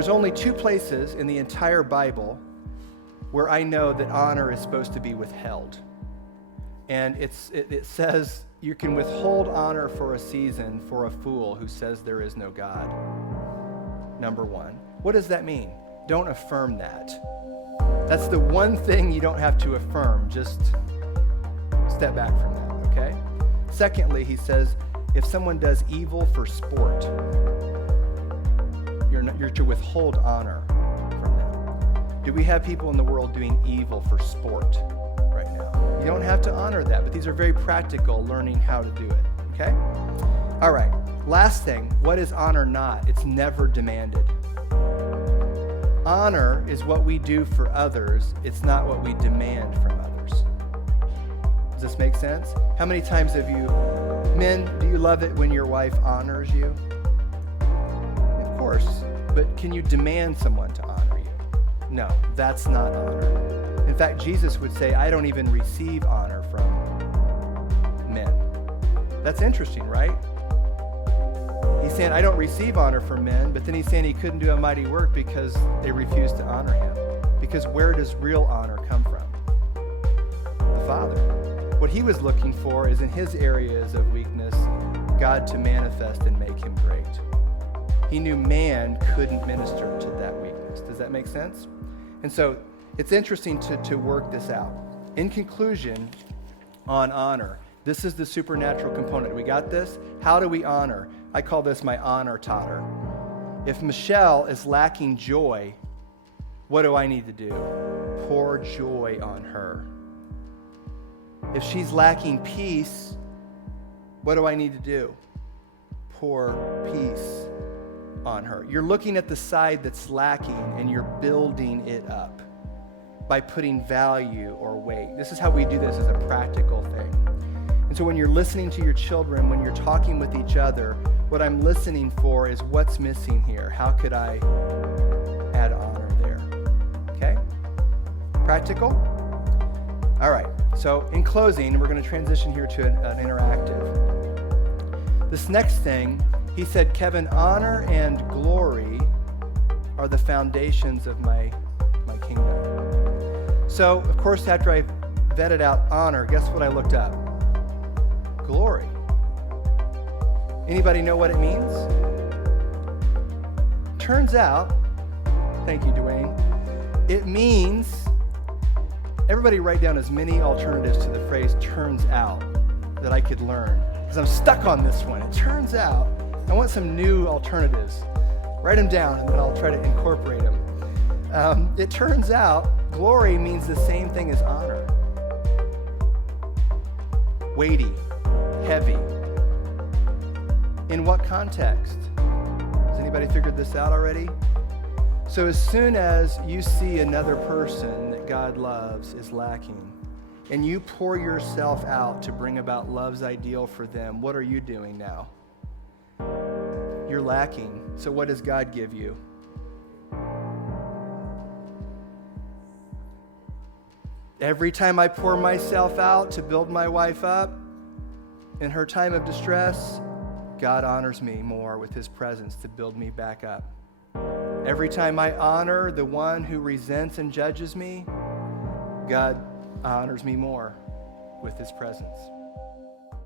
There's only two places in the entire Bible where I know that honor is supposed to be withheld. And it says you can withhold honor for a season for a fool who says there is no God. Number one. What does that mean? Don't affirm that. That's the one thing you don't have to affirm. Just step back from that, okay? Secondly, he says, if someone does evil for sport, you're to withhold honor from them. Do we have people in the world doing evil for sport right now? You don't have to honor that, but these are very practical, learning how to do it, okay? All right, last thing, what is honor not? It's never demanded. Honor is what we do for others. It's not what we demand from others. Does this make sense? How many times have you, men, do you love it when your wife honors you? Of course, but can you demand someone to honor you? No, that's not honor. In fact, Jesus would say, I don't even receive honor from men. That's interesting, right? He's saying, I don't receive honor from men, but then he's saying he couldn't do a mighty work because they refused to honor him. Because where does real honor come from? The Father. What he was looking for is in his areas of weakness, God to manifest and make him great. He knew man couldn't minister to that weakness. Does that make sense? And so it's interesting to work this out. In conclusion, on honor, this is the supernatural component. We got this? How do we honor? I call this my honor totter. If Michelle is lacking joy, what do I need to do? Pour joy on her. If she's lacking peace, what do I need to do? Pour peace on her. You're looking at the side that's lacking and you're building it up by putting value or weight. This is how we do this as a practical thing. And so when you're listening to your children, when you're talking with each other, what I'm listening for is what's missing here. How could I add honor there? Okay? Practical? All right. So in closing, we're going to transition here to an interactive. This next thing, he said, Kevin, honor and glory are the foundations of my kingdom. So, of course, after I vetted out honor, guess what I looked up? Glory. Anybody know what it means? Turns out, thank you, Dwayne, it means, everybody write down as many alternatives to the phrase turns out that I could learn, because I'm stuck on this one. It turns out, I want some new alternatives. Write them down and then I'll try to incorporate them. It turns out, glory means the same thing as honor. Weighty, heavy. In what context? Has anybody figured this out already? So as soon as you see another person that God loves is lacking, and you pour yourself out to bring about love's ideal for them, what are you doing now? You're lacking. So what does God give you? Every time I pour myself out to build my wife up in her time of distress, God honors me more with his presence to build me back up. Every time I honor the one who resents and judges me, God honors me more with his presence.